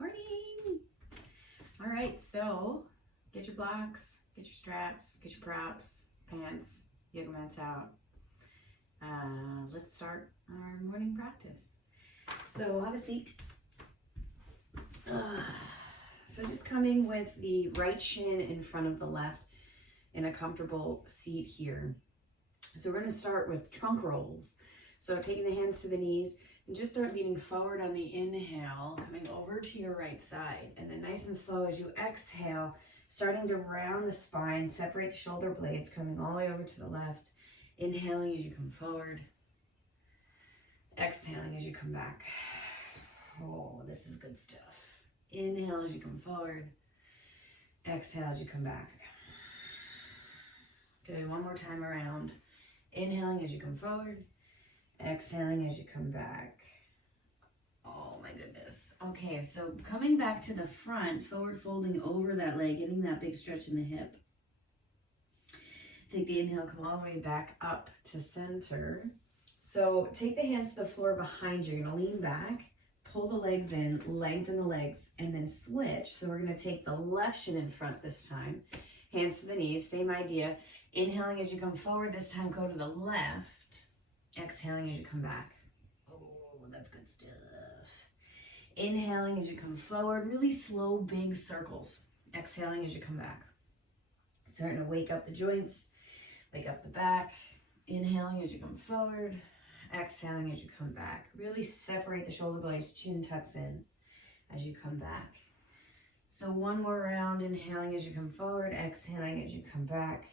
Morning. All right, so get your blocks, get your straps, get your props, pants, yoga mats out. Let's start our morning practice. So have a seat. So just coming with the right shin in front of the left in a comfortable seat here. So we're going to start with trunk rolls. So taking the hands to the knees and just start leaning forward on the inhale, coming over to your right side. And then nice and slow as you exhale, starting to round the spine, separate the shoulder blades, coming all the way over to the left. Inhaling as you come forward. Exhaling as you come back. Oh, this is good stuff. Inhale as you come forward. Exhale as you come back. Good, one more time around. Inhaling as you come forward. Exhaling as you come back. Oh my goodness. Okay, so coming back to the front, forward folding over that leg, getting that big stretch in the hip. Take the inhale, come all the way back up to center. So take the hands to the floor behind you. You're gonna lean back, pull the legs in, lengthen the legs, and then switch. So we're gonna take the left shin in front this time. Hands to the knees, same idea. Inhaling as you come forward, this time go to the left. Exhaling as you come back. Oh, that's good stuff. Inhaling as you come forward, really slow, big circles. Exhaling as you come back. Starting to wake up the joints, wake up the back. Inhaling as you come forward. Exhaling as you come back. Really separate the shoulder blades, chin tucks in as you come back. So one more round, inhaling as you come forward, exhaling as you come back.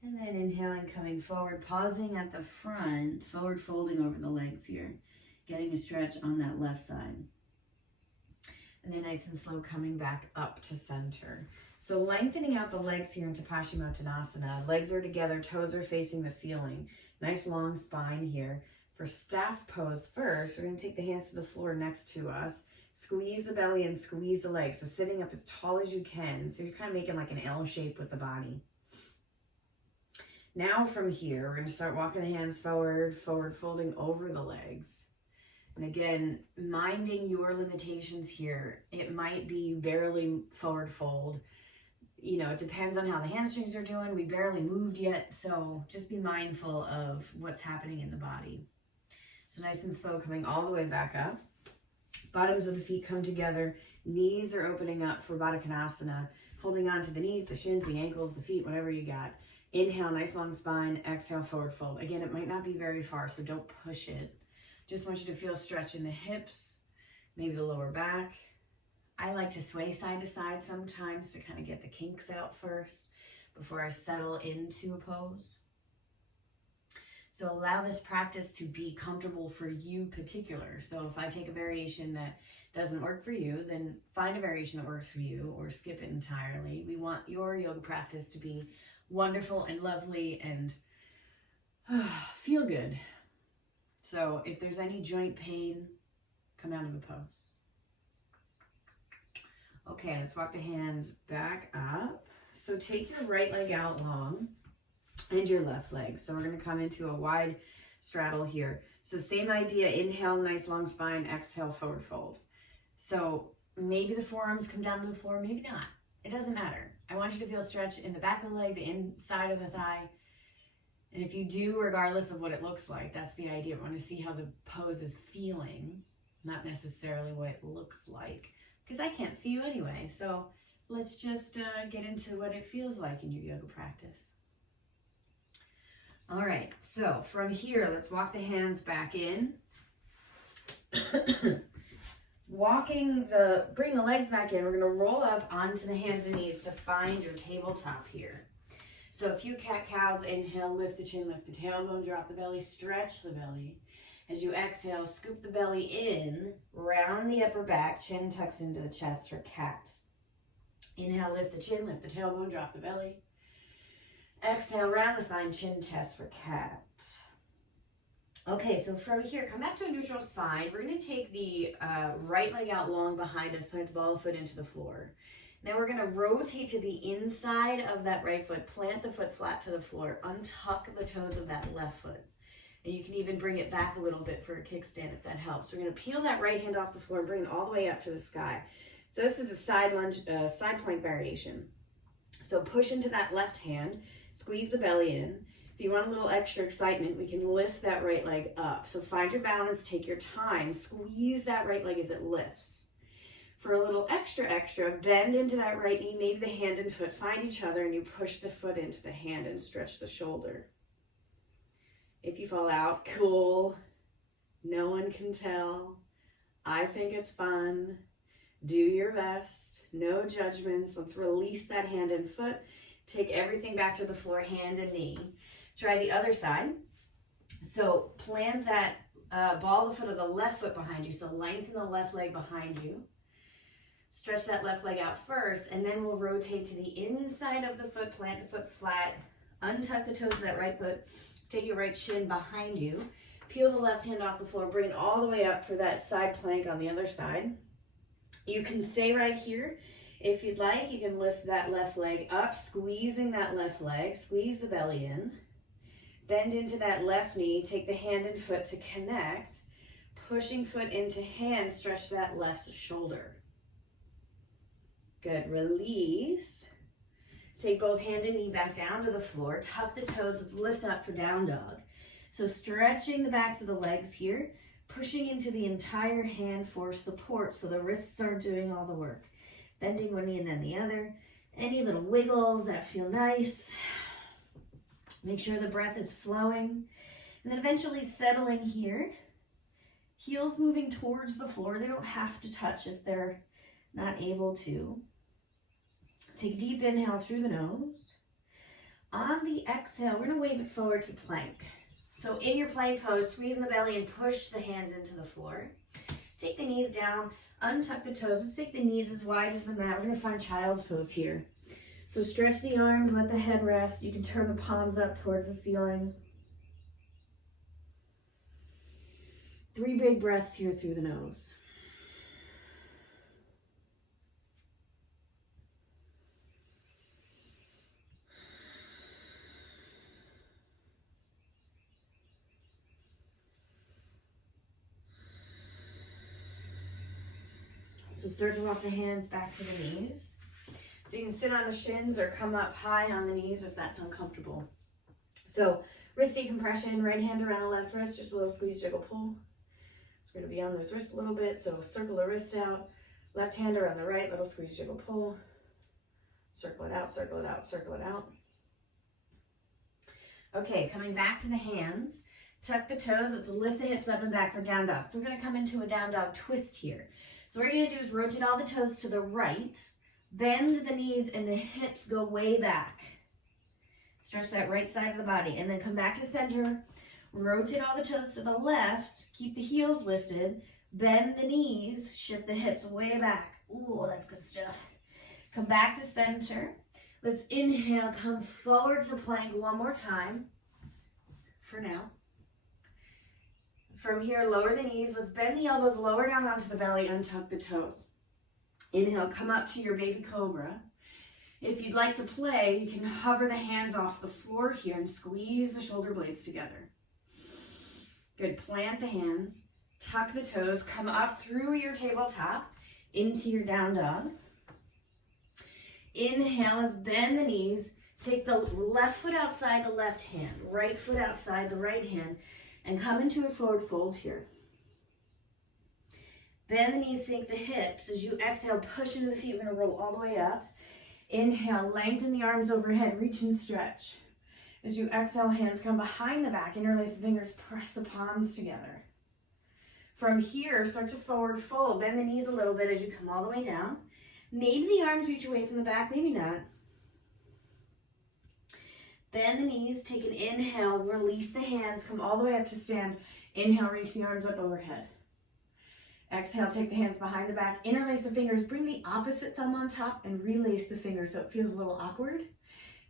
And then inhaling, coming forward, pausing at the front, forward folding over the legs here, getting a stretch on that left side. And then nice and slow coming back up to center. So lengthening out the legs here into Paschimottanasana. Legs are together, toes are facing the ceiling. Nice long spine here. For staff pose first, we're going to take the hands to the floor next to us. Squeeze the belly and squeeze the legs. So sitting up as tall as you can. So you're kind of making like an L shape with the body. Now from here, we're going to start walking the hands forward, forward folding over the legs. And again, minding your limitations here. It might be barely forward fold. You know, it depends on how the hamstrings are doing. We barely moved yet, so just be mindful of what's happening in the body. So nice and slow, coming all the way back up. Bottoms of the feet come together. Knees are opening up for Baddha Konasana. Holding on to the knees, the shins, the ankles, the feet, whatever you got. Inhale, nice long spine. Exhale, forward fold. Again, it might not be very far, so don't push it. Just want you to feel stretch in the hips, maybe the lower back. I like to sway side to side sometimes to kind of get the kinks out first before I settle into a pose. So allow this practice to be comfortable for you particular. So if I take a variation that doesn't work for you, then find a variation that works for you or skip it entirely. We want your yoga practice to be wonderful and lovely and feel good. So if there's any joint pain, come out of the pose. Okay, let's walk the hands back up. So take your right leg out long and your left leg. So we're going to come into a wide straddle here. So same idea, inhale, nice long spine, exhale, forward fold. So maybe the forearms come down to the floor, maybe not. It doesn't matter. I want you to feel stretch in the back of the leg, the inside of the thigh. And if you do, regardless of what it looks like, that's the idea. I want to see how the pose is feeling, not necessarily what it looks like, because I can't see you anyway. So let's just get into what it feels like in your yoga practice. All right, so from here, let's walk the hands back in. Bring the legs back in. We're going to roll up onto the hands and knees to find your tabletop here. So a few cat-cows. Inhale, lift the chin, lift the tailbone, drop the belly, stretch the belly. As you exhale, scoop the belly in, round the upper back, chin tucks into the chest for cat. Inhale, lift the chin, lift the tailbone, drop the belly. Exhale, round the spine, chin, chest for cat. Okay, so from here, come back to a neutral spine. We're going to take the right leg out long behind us, plant the ball of the foot into the floor. Now we're going to rotate to the inside of that right foot, plant the foot flat to the floor, untuck the toes of that left foot. And you can even bring it back a little bit for a kickstand if that helps. We're going to peel that right hand off the floor and bring it all the way up to the sky. So this is a side lunge, side plank variation. So push into that left hand, squeeze the belly in. If you want a little extra excitement, we can lift that right leg up. So find your balance, take your time, squeeze that right leg as it lifts. For a little extra, bend into that right knee, maybe the hand and foot find each other and you push the foot into the hand and stretch the shoulder. If you fall out, cool. No one can tell. I think it's fun. Do your best. No judgments. Let's release that hand and foot. Take everything back to the floor, hand and knee. Try the other side. So plant that ball of the foot of the left foot behind you. So lengthen the left leg behind you. Stretch that left leg out first, and then we'll rotate to the inside of the foot, plant the foot flat, untuck the toes of that right foot, take your right shin behind you, peel the left hand off the floor, bring it all the way up for that side plank on the other side. You can stay right here. If you'd like, you can lift that left leg up, squeezing that left leg, squeeze the belly in, bend into that left knee, take the hand and foot to connect, pushing foot into hand, stretch that left shoulder. Good, release. Take both hand and knee back down to the floor, tuck the toes, let's lift up for down dog. So stretching the backs of the legs here, pushing into the entire hand for support so the wrists are doing all the work. Bending one knee and then the other. Any little wiggles that feel nice. Make sure the breath is flowing. And then eventually settling here. Heels moving towards the floor. They don't have to touch if they're not able to. Take a deep inhale through the nose. On the exhale, we're going to wave it forward to plank. So in your plank pose, squeeze in the belly and push the hands into the floor. Take the knees down, untuck the toes. Let's take the knees as wide as the mat. We're going to find child's pose here. So stretch the arms, let the head rest. You can turn the palms up towards the ceiling. 3 big breaths here through the nose. So start to walk the hands back to the knees. So you can sit on the shins or come up high on the knees if that's uncomfortable. So wrist decompression, right hand around the left wrist, just a little squeeze, jiggle, pull. It's going to be on those wrists a little bit, so circle the wrist out. Left hand around the right, little squeeze, jiggle, pull. Circle it out, circle it out, circle it out. Okay, coming back to the hands. Tuck the toes, let's lift the hips up and back for down dog. So we're going to come into a down dog twist here. So what you're going to do is rotate all the toes to the right, bend the knees and the hips go way back. Stretch that right side of the body and then come back to center. Rotate all the toes to the left, keep the heels lifted, bend the knees, shift the hips way back. Ooh, that's good stuff. Come back to center. Let's inhale, come forward to plank one more time for now. From here, lower the knees. Let's bend the elbows, lower down onto the belly, untuck the toes. Inhale, come up to your baby cobra. If you'd like to play, you can hover the hands off the floor here and squeeze the shoulder blades together. Good, plant the hands, tuck the toes, come up through your tabletop into your down dog. Inhale, let's bend the knees. Take the left foot outside the left hand, right foot outside the right hand, and come into a forward fold here. Bend the knees, sink the hips. As you exhale, push into the feet. We're going to roll all the way up. Inhale, lengthen the arms overhead, reach and stretch. As you exhale, hands come behind the back, interlace the fingers, press the palms together. From here, start to forward fold. Bend the knees a little bit as you come all the way down. Maybe the arms reach away from the back, maybe not. Bend the knees, take an inhale, release the hands, come all the way up to stand. Inhale, reach the arms up overhead. Exhale, take the hands behind the back, interlace the fingers, bring the opposite thumb on top and relace the fingers so it feels a little awkward.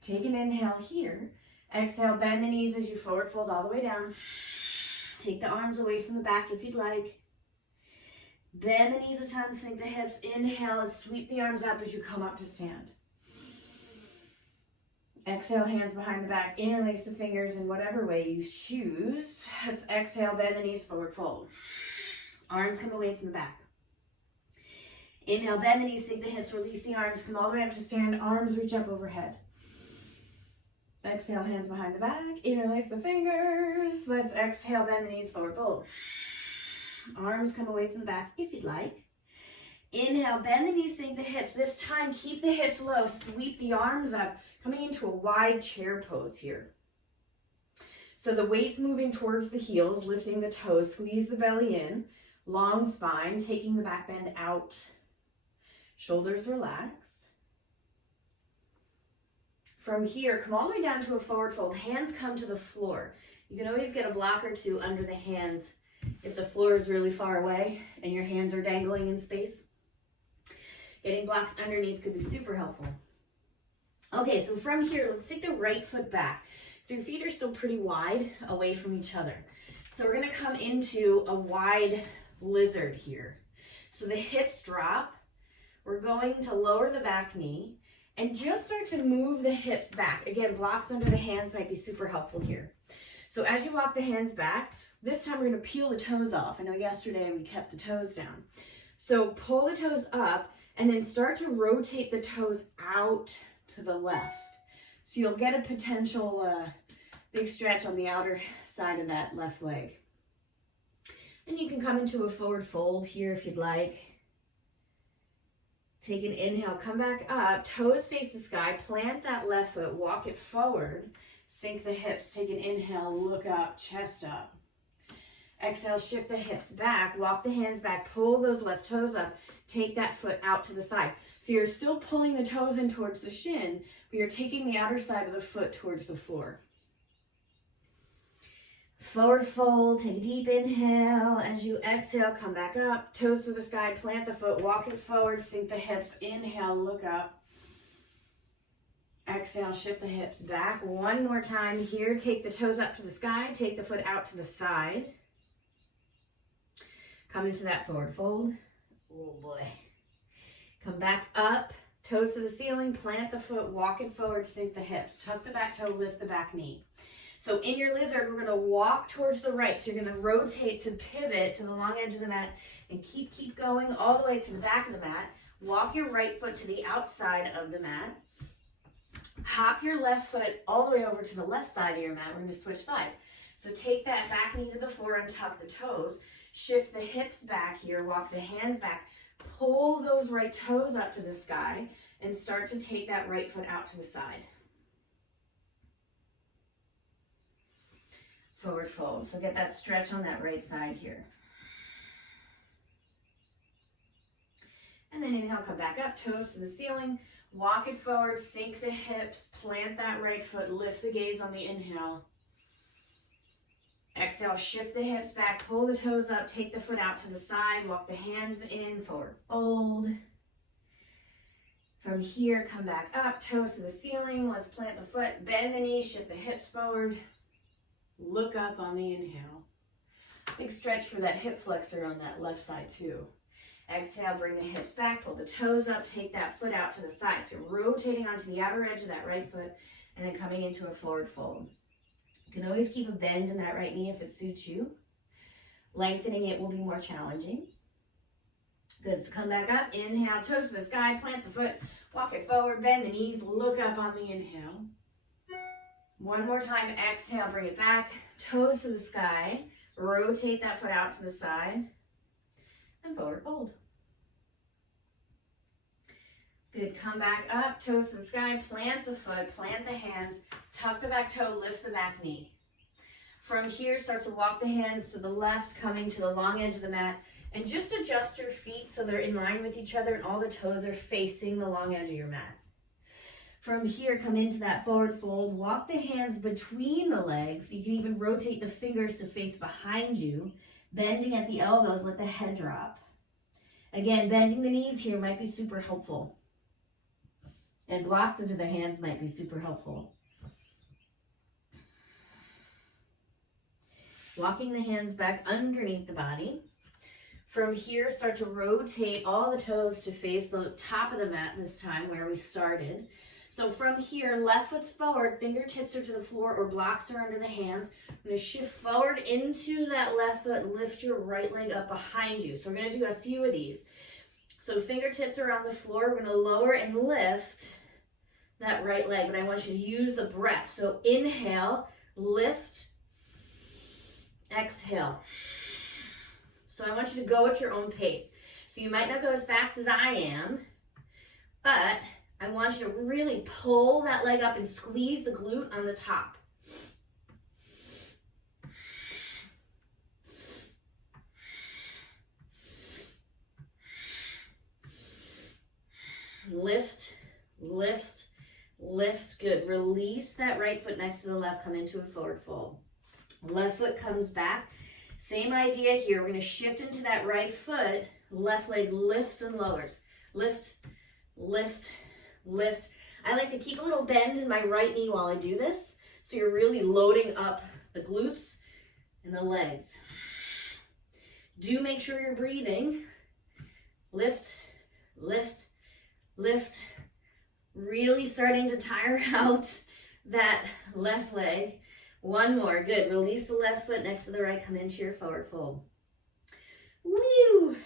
Take an inhale here. Exhale, bend the knees as you forward fold all the way down. Take the arms away from the back if you'd like. Bend the knees a ton, sink the hips. Inhale and sweep the arms up as you come up to stand. Exhale, hands behind the back, interlace the fingers in whatever way you choose. Let's exhale, bend the knees, forward fold. Arms come away from the back. Inhale, bend the knees, sink the hips, release the arms, come all the way up to stand, arms reach up overhead. Exhale, hands behind the back, interlace the fingers. Let's exhale, bend the knees, forward fold. Arms come away from the back if you'd like. Inhale, bend the knees, sink the hips. This time, keep the hips low, sweep the arms up, coming into a wide chair pose here. So the weight's moving towards the heels, lifting the toes, squeeze the belly in, long spine, taking the back bend out. Shoulders relax. From here, come all the way down to a forward fold. Hands come to the floor. You can always get a block or two under the hands if the floor is really far away and your hands are dangling in space. Getting blocks underneath could be super helpful. Okay, so from here, let's take the right foot back. So your feet are still pretty wide away from each other. So we're gonna come into a wide lizard here. So the hips drop. We're going to lower the back knee and just start to move the hips back. Again, blocks under the hands might be super helpful here. So as you walk the hands back, this time we're gonna peel the toes off. I know yesterday we kept the toes down. So pull the toes up and then start to rotate the toes out to the left. So you'll get a potential big stretch on the outer side of that left leg. And you can come into a forward fold here if you'd like. Take an inhale, come back up, toes face the sky, plant that left foot, walk it forward, sink the hips, take an inhale, look up, chest up. Exhale, shift the hips back, walk the hands back, pull those left toes up, take that foot out to the side. So you're still pulling the toes in towards the shin, but you're taking the outer side of the foot towards the floor. Forward fold, take a deep inhale. As you exhale, come back up, toes to the sky, plant the foot, walk it forward, sink the hips, inhale, look up. Exhale, shift the hips back. One more time here, take the toes up to the sky, take the foot out to the side. Come into that forward fold. Oh boy. Come back up, toes to the ceiling, plant the foot, walk it forward, sink the hips, tuck the back toe, lift the back knee. So in your lizard, we're gonna walk towards the right. So you're gonna rotate to pivot to the long edge of the mat and keep going all the way to the back of the mat. Walk your right foot to the outside of the mat. Hop your left foot all the way over to the left side of your mat. We're gonna switch sides. So take that back knee to the floor and tuck the toes. Shift the hips back here, walk the hands back, pull those right toes up to the sky, and start to take that right foot out to the side. Forward fold. So get that stretch on that right side here. And then inhale, come back up, toes to the ceiling, walk it forward, sink the hips, plant that right foot, lift the gaze on the inhale. Exhale, shift the hips back, pull the toes up, take the foot out to the side, walk the hands in, forward fold. From here, come back up, toes to the ceiling, let's plant the foot, bend the knees, shift the hips forward. Look up on the inhale. Big stretch for that hip flexor on that left side too. Exhale, bring the hips back, pull the toes up, take that foot out to the side. So you're rotating onto the outer edge of that right foot and then coming into a forward fold. You can always keep a bend in that right knee if it suits you. Lengthening it will be more challenging. Good, so come back up, inhale, toes to the sky, plant the foot, walk it forward, bend the knees, look up on the inhale. One more time, exhale, bring it back, toes to the sky, rotate that foot out to the side, and forward fold. Good, come back up, toes to the sky, plant the foot, plant the hands, tuck the back toe, lift the back knee. From here, start to walk the hands to the left, coming to the long edge of the mat, and just adjust your feet so they're in line with each other and all the toes are facing the long edge of your mat. From here, come into that forward fold, walk the hands between the legs. You can even rotate the fingers to face behind you, bending at the elbows, let the head drop. Again, bending the knees here might be super helpful. And blocks into the hands might be super helpful. Walking the hands back underneath the body. From here, start to rotate all the toes to face the top of the mat this time where we started. So from here, left foot's forward, fingertips are to the floor or blocks are under the hands. I'm going to shift forward into that left foot, lift your right leg up behind you. So we're going to do a few of these. So fingertips are on the floor. We're going to lower and lift that right leg, but I want you to use the breath. So inhale, lift, exhale. So I want you to go at your own pace. So you might not go as fast as I am, but I want you to really pull that leg up and squeeze the glute on the top. Lift, lift, lift. Good. Release that right foot next to the left. Come into a forward fold. Left foot comes back. Same idea here. We're going to shift into that right foot. Left leg lifts and lowers. Lift, lift, lift. I like to keep a little bend in my right knee while I do this. So you're really loading up the glutes and the legs. Do make sure you're breathing. Lift, lift, lift. Really starting to tire out that left leg. One more. Good. Release the left foot next to the right. Come into your forward fold. Woo!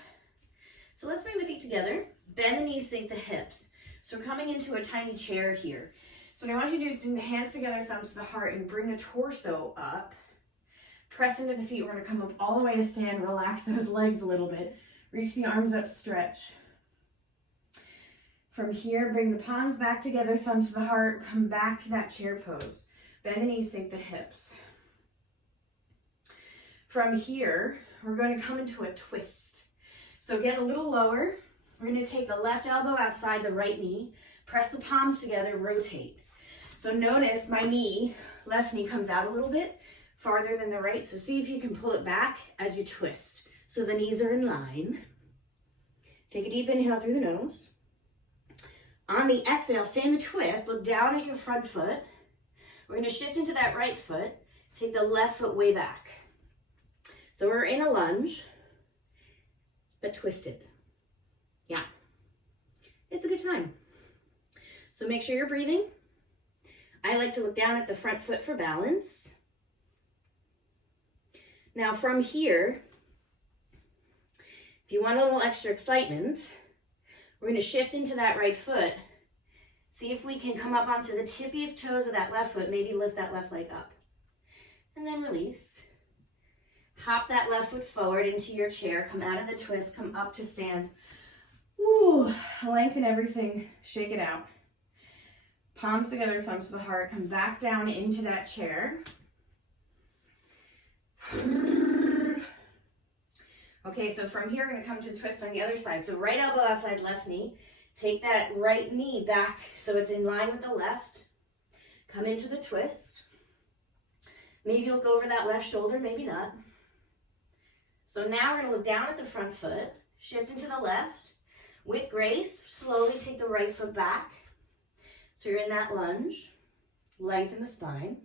So let's bring the feet together. Bend the knees, sink the hips. So we're coming into a tiny chair here. So what I want you to do is bring the hands together, thumbs to the heart, and bring the torso up. Press into the feet. We're going to come up all the way to stand. Relax those legs a little bit. Reach the arms up, stretch. From here, bring the palms back together, thumbs to the heart. Come back to that chair pose. Bend the knees, sink the hips. From here, we're going to come into a twist. So get a little lower. We're going to take the left elbow outside the right knee. Press the palms together, rotate. So notice my knee, left knee comes out a little bit farther than the right. So see if you can pull it back as you twist. So the knees are in line. Take a deep inhale through the nose. On the exhale, stay in the twist. Look down at your front foot. We're going to shift into that right foot. Take the left foot way back. So we're in a lunge, but twisted. Yeah. It's a good time. So make sure you're breathing. I like to look down at the front foot for balance. Now from here, if you want a little extra excitement, we're going to shift into that right foot. See if we can come up onto the tippiest toes of that left foot. Maybe lift that left leg up. And then release. Hop that left foot forward into your chair. Come out of the twist. Come up to stand. Woo. Lengthen everything. Shake it out. Palms together, thumbs to the heart. Come back down into that chair. Okay, so from here, we're going to come to the twist on the other side. So right elbow outside left knee. Take that right knee back so it's in line with the left. Come into the twist. Maybe you'll go over that left shoulder, maybe not. So now we're going to look down at the front foot. Shift into the left. With grace, slowly take the right foot back. So you're in that lunge. Lengthen the spine.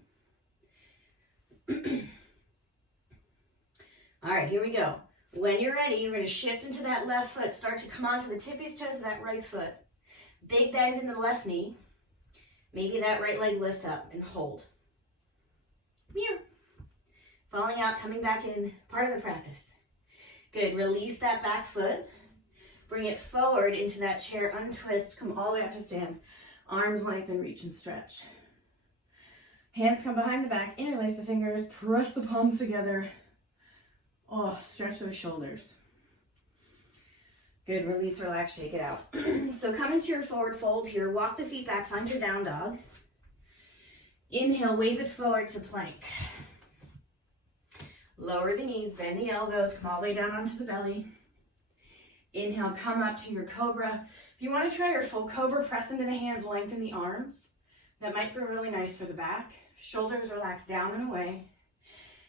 All right, here we go. When you're ready, you're going to shift into that left foot. Start to come onto the tippiest toes of that right foot. Big bend in the left knee. Maybe that right leg lifts up and hold. Meow. Falling out, coming back in, part of the practice. Good. Release that back foot. Bring it forward into that chair. Untwist. Come all the way up to stand. Arms lengthen, reach and stretch. Hands come behind the back. Interlace the fingers. Press the palms together. Oh, stretch those shoulders. Good. Release, relax, shake it out. So come into your forward fold here. Walk the feet back. Find your down dog. Inhale, wave it forward to plank. Lower the knees, bend the elbows, come all the way down onto the belly. Inhale, come up to your cobra. If you want to try your full cobra, press into the hands, lengthen the arms. That might feel really nice for the back. Shoulders relax down and away.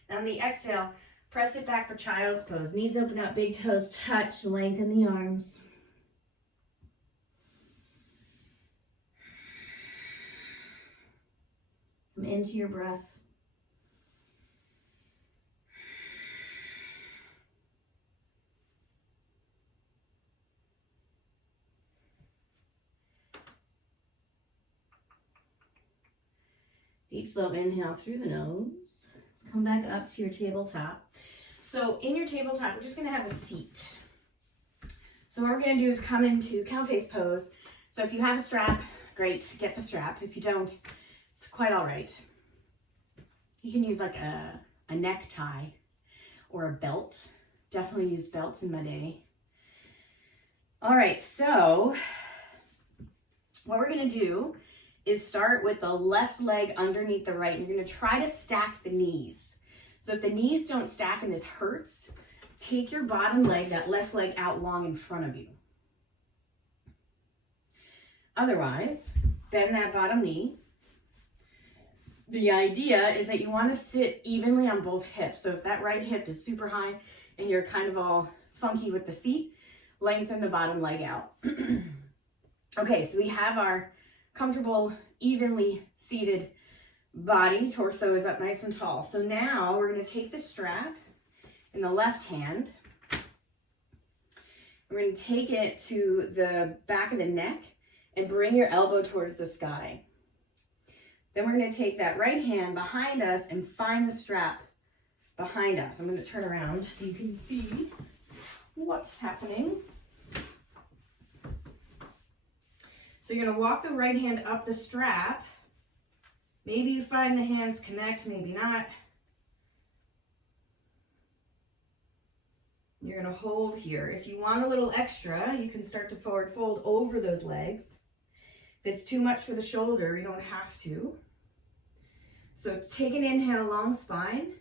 And on the exhale, press it back for child's pose. Knees open up, big toes touch, lengthen the arms. Come into your breath. Deep, slow inhale through the nose. Let's come back up to your tabletop. So in your tabletop, we're just gonna have a seat. So what we're gonna do is come into cow face pose. So if you have a strap, great, get the strap. If you don't, it's quite all right. You can use like a necktie or a belt. Definitely use belts in my day. All right, so what we're gonna do is start with the left leg underneath the right. You're gonna try to stack the knees. So if the knees don't stack and this hurts, take your bottom leg, that left leg, out long in front of you. Otherwise, bend that bottom knee. The idea is that you want to sit evenly on both hips. So if that right hip is super high and you're kind of all funky with the seat, lengthen the bottom leg out. Okay, so we have our comfortable, evenly seated body. Torso is up nice and tall. So now we're going to take the strap in the left hand. We're going to take it to the back of the neck and bring your elbow towards the sky. Then we're going to take that right hand behind us and find the strap behind us. I'm going to turn around so you can see what's happening. So you're going to walk the right hand up the strap. Maybe you find the hands connect, maybe not. You're going to hold here. If you want a little extra, you can start to forward fold over those legs. If it's too much for the shoulder, you don't have to. So take an inhale, long spine.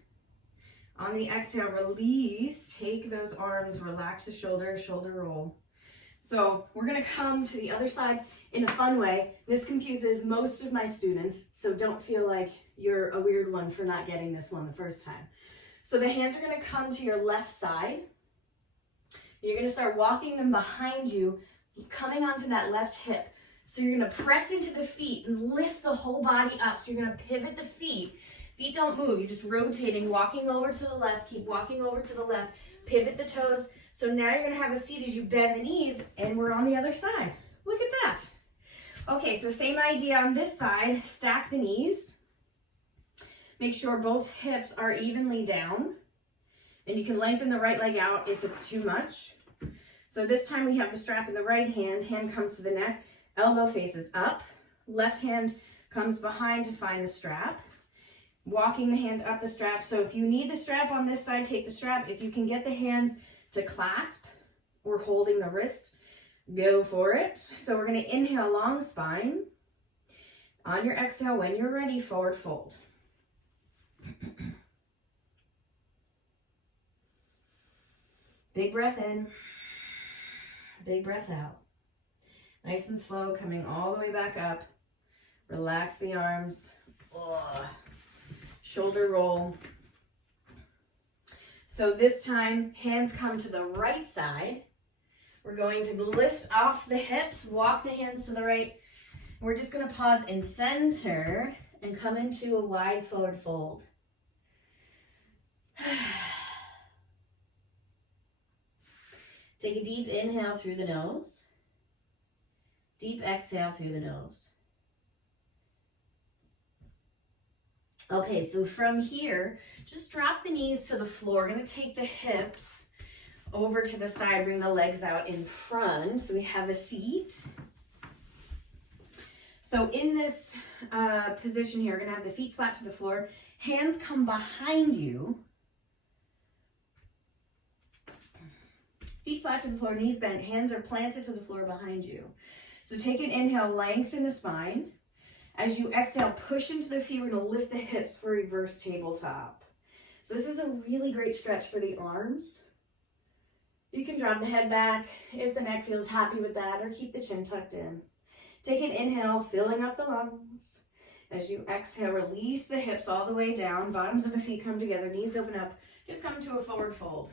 On the exhale, release. Take those arms, relax the shoulder, shoulder roll. So we're going to come to the other side in a fun way. This confuses most of my students, so don't feel like you're a weird one for not getting this one the first time. So the hands are going to come to your left side. You're going to start walking them behind you, coming onto that left hip. So you're going to press into the feet and lift the whole body up. So you're going to pivot the feet. Feet don't move. You're just rotating, walking over to the left. Keep walking over to the left. Pivot the toes. So now you're going to have a seat as you bend the knees, and we're on the other side. Look at that. Okay, so same idea on this side. Stack the knees. Make sure both hips are evenly down. And you can lengthen the right leg out if it's too much. So this time we have the strap in the right hand. Hand comes to the neck. Elbow faces up. Left hand comes behind to find the strap. Walking the hand up the strap. So if you need the strap on this side, take the strap. If you can get the hands to clasp or holding the wrist, go for it. So we're going to inhale, long spine. On your exhale, when you're ready, forward fold. Big breath in. Big breath out. Nice and slow, coming all the way back up. Relax the arms. Ugh. Shoulder roll. So this time, hands come to the right side. We're going to lift off the hips, walk the hands to the right. We're just going to pause in center and come into a wide forward fold. Take a deep inhale through the nose. Deep exhale through the nose. Okay, so from here, just drop the knees to the floor. We're going to take the hips over to the side, bring the legs out in front. So we have a seat. So in this position here, we're going to have the feet flat to the floor. Hands come behind you. Feet flat to the floor, knees bent, hands are planted to the floor behind you. So take an inhale, lengthen the spine. As you exhale, push into the feet. We're going to lift the hips for reverse tabletop. So this is a really great stretch for the arms. You can drop the head back if the neck feels happy with that, or keep the chin tucked in. Take an inhale, filling up the lungs. As you exhale, release the hips all the way down. Bottoms of the feet come together, knees open up. Just come to a forward fold.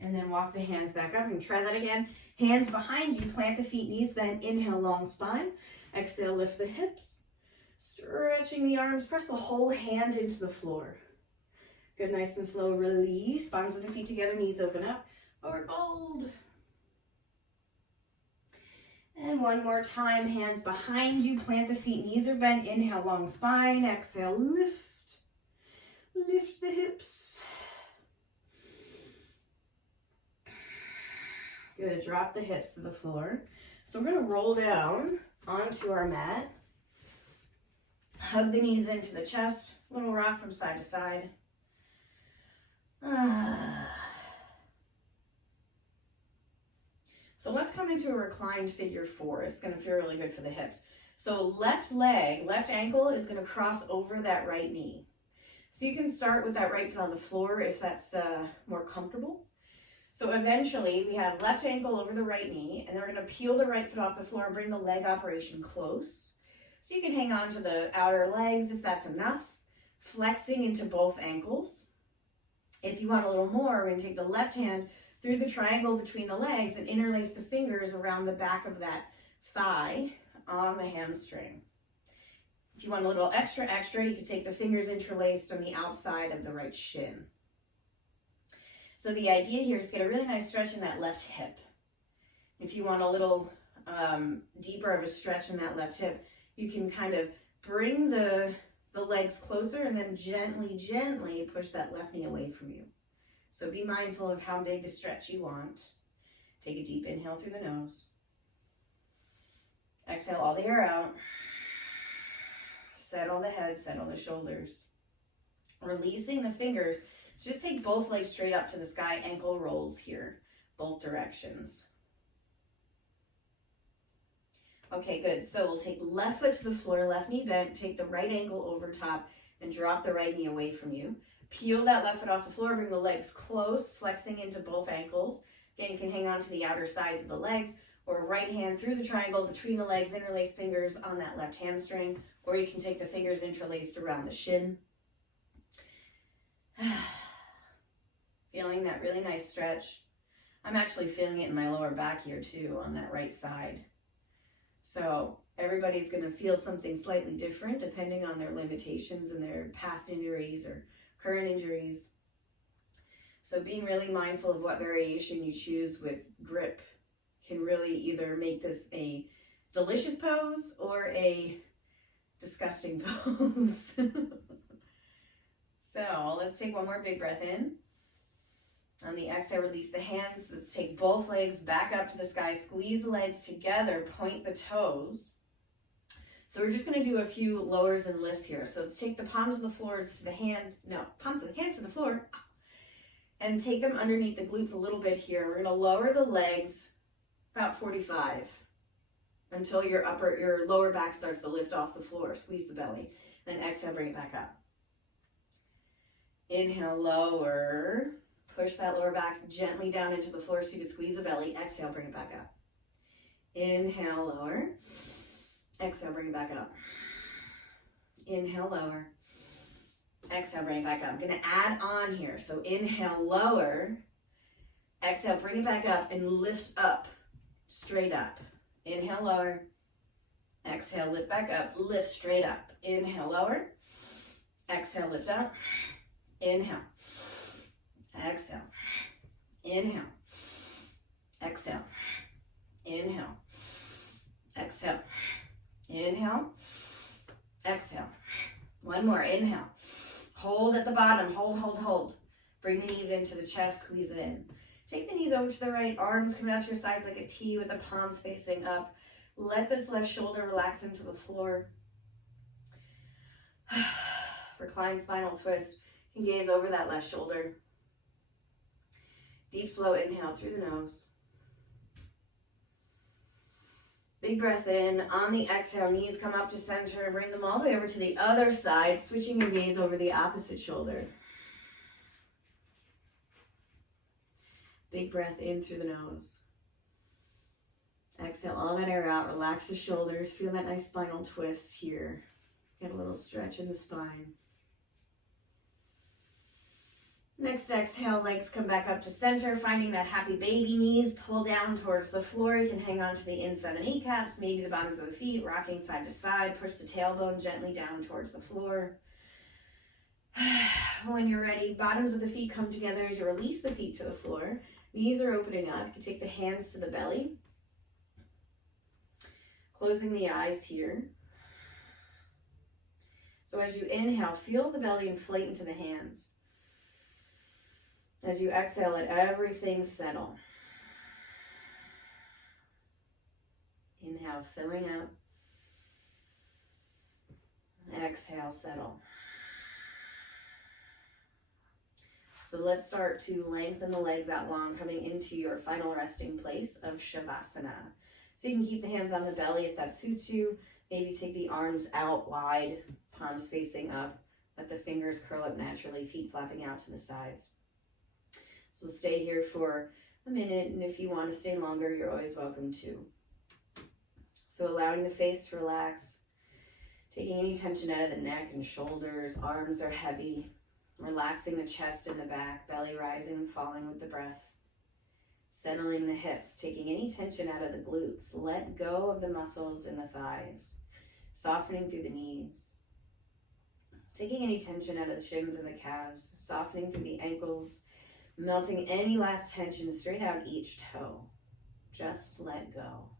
And then walk the hands back up and try that again. Hands behind you, plant the feet, knees bent. Inhale, long spine. Exhale, lift the hips. Stretching the arms, press the whole hand into the floor. Good, nice and slow release. Bottoms of the feet together, knees open up. Forward fold. And one more time, hands behind you, plant the feet, knees are bent. Inhale, long spine. Exhale, lift. Lift the hips. Good, drop the hips to the floor. So we're gonna roll down onto our mat. Hug the knees into the chest. Little rock from side to side. So let's come into a reclined figure four. It's going to feel really good for the hips. So left leg, left ankle is going to cross over that right knee. So you can start with that right foot on the floor if that's more comfortable. So eventually we have left ankle over the right knee, and then we're going to peel the right foot off the floor and bring the leg operation close. So you can hang on to the outer legs if that's enough, flexing into both ankles. If you want a little more, we're going to take the left hand through the triangle between the legs and interlace the fingers around the back of that thigh on the hamstring. If you want a little extra, you can take the fingers interlaced on the outside of the right shin. So the idea here is to get a really nice stretch in that left hip. If you want a little deeper of a stretch in that left hip, you can kind of bring the legs closer and then gently push that left knee away from you. So be mindful of how big the stretch you want. Take a deep inhale through the nose. Exhale all the air out. Settle the head, settle the shoulders. Releasing the fingers. So just take both legs straight up to the sky, ankle rolls here, both directions. Okay, good. So we'll take left foot to the floor, left knee bent, take the right ankle over top, and drop the right knee away from you. Peel that left foot off the floor, bring the legs close, flexing into both ankles. Again, you can hang on to the outer sides of the legs, or right hand through the triangle between the legs, interlace fingers on that left hamstring, or you can take the fingers interlaced around the shin. Feeling that really nice stretch. I'm actually feeling it in my lower back here too, on that right side. So everybody's going to feel something slightly different depending on their limitations and their past injuries or current injuries. So being really mindful of what variation you choose with grip can really either make this a delicious pose or a disgusting pose. So let's take one more big breath in. On the exhale, release the hands. Let's take both legs back up to the sky. Squeeze the legs together. Point the toes. So we're just going to do a few lowers and lifts here. So let's take the palms of the floors to the palms of the hands to the floor. And take them underneath the glutes a little bit here. We're going to lower the legs about 45 until your lower back starts to lift off the floor. Squeeze the belly. Then exhale, bring it back up. Inhale, lower. Push that lower back gently down into the floor so you can squeeze the belly. Exhale, bring it back up. Inhale, lower. Exhale, bring it back up. Inhale, lower. Exhale, bring it back up. I'm going to add on here. So inhale, lower. Exhale, bring it back up and lift up. Straight up. Inhale, lower. Exhale, lift back up. Lift straight up. Inhale, lower. Exhale, lift up. Inhale. Exhale. Inhale. Exhale. Inhale. Exhale. Inhale. Exhale. One more. Inhale. Hold at the bottom. Hold. Bring the knees into the chest. Squeeze it in. Take the knees over to the right. Arms come out to your sides like a T with the palms facing up. Let this left shoulder relax into the floor. Recline spinal twist. You can gaze over that left shoulder. Deep, slow inhale through the nose. Big breath in. On the exhale, knees come up to center and bring them all the way over to the other side, switching your gaze over the opposite shoulder. Big breath in through the nose. Exhale all that air out. Relax the shoulders. Feel that nice spinal twist here. Get a little stretch in the spine. Next exhale, legs come back up to center, finding that happy baby knees. Pull down towards the floor. You can hang on to the inside of the kneecaps, maybe the bottoms of the feet, rocking side to side. Push the tailbone gently down towards the floor. When you're ready, bottoms of the feet come together as you release the feet to the floor. Knees are opening up. You can take the hands to the belly. Closing the eyes here. So as you inhale, feel the belly inflate into the hands. As you exhale, let everything settle. Inhale, filling up. Exhale, settle. So let's start to lengthen the legs out long, coming into your final resting place of Shavasana. So you can keep the hands on the belly if that suits you. Maybe take the arms out wide, palms facing up. Let the fingers curl up naturally, feet flapping out to the sides. So we'll stay here for a minute, and if you want to stay longer, you're always welcome to. So allowing the face to relax, taking any tension out of the neck and shoulders, arms are heavy, relaxing the chest and the back, belly rising and falling with the breath. Settling the hips, taking any tension out of the glutes, let go of the muscles in the thighs, softening through the knees. Taking any tension out of the shins and the calves, softening through the ankles, melting any last tension straight out each toe. Just let go.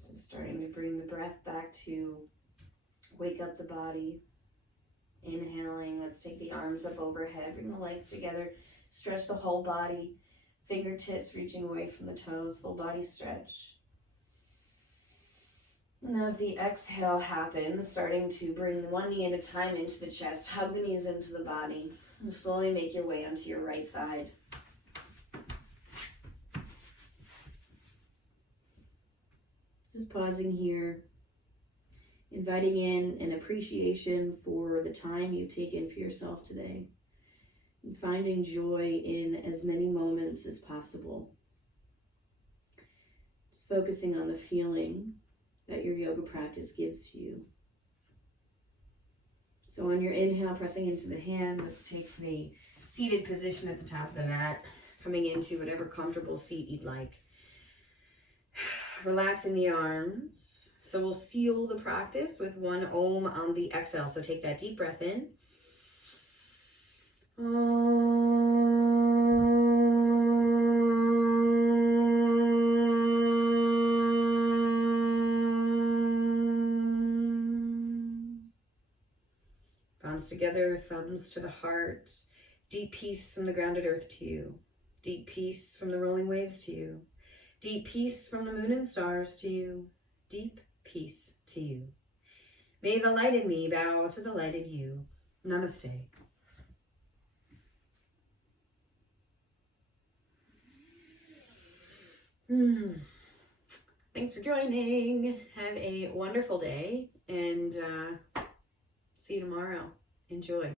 So starting to bring the breath back to wake up the body. Inhaling, let's take the arms up overhead, bring the legs together, stretch the whole body, fingertips reaching away from the toes, full body stretch. And as the exhale happens, starting to bring one knee at a time into the chest, hug the knees into the body, and slowly make your way onto your right side. Just pausing here, inviting in an appreciation for the time you've taken for yourself today, and finding joy in as many moments as possible. Just focusing on the feeling that your yoga practice gives to you. So on your inhale, pressing into the hand, let's take the seated position at the top of the mat, coming into whatever comfortable seat you'd like. Relaxing the arms. So we'll seal the practice with one Om on the exhale. So take that deep breath in. Palms together, thumbs to the heart. Deep peace from the grounded earth to you. Deep peace from the rolling waves to you. Deep peace from the moon and stars to you. Deep peace to you. May the light in me bow to the light in you. Namaste. Thanks for joining. Have a wonderful day, and see you tomorrow. Enjoy.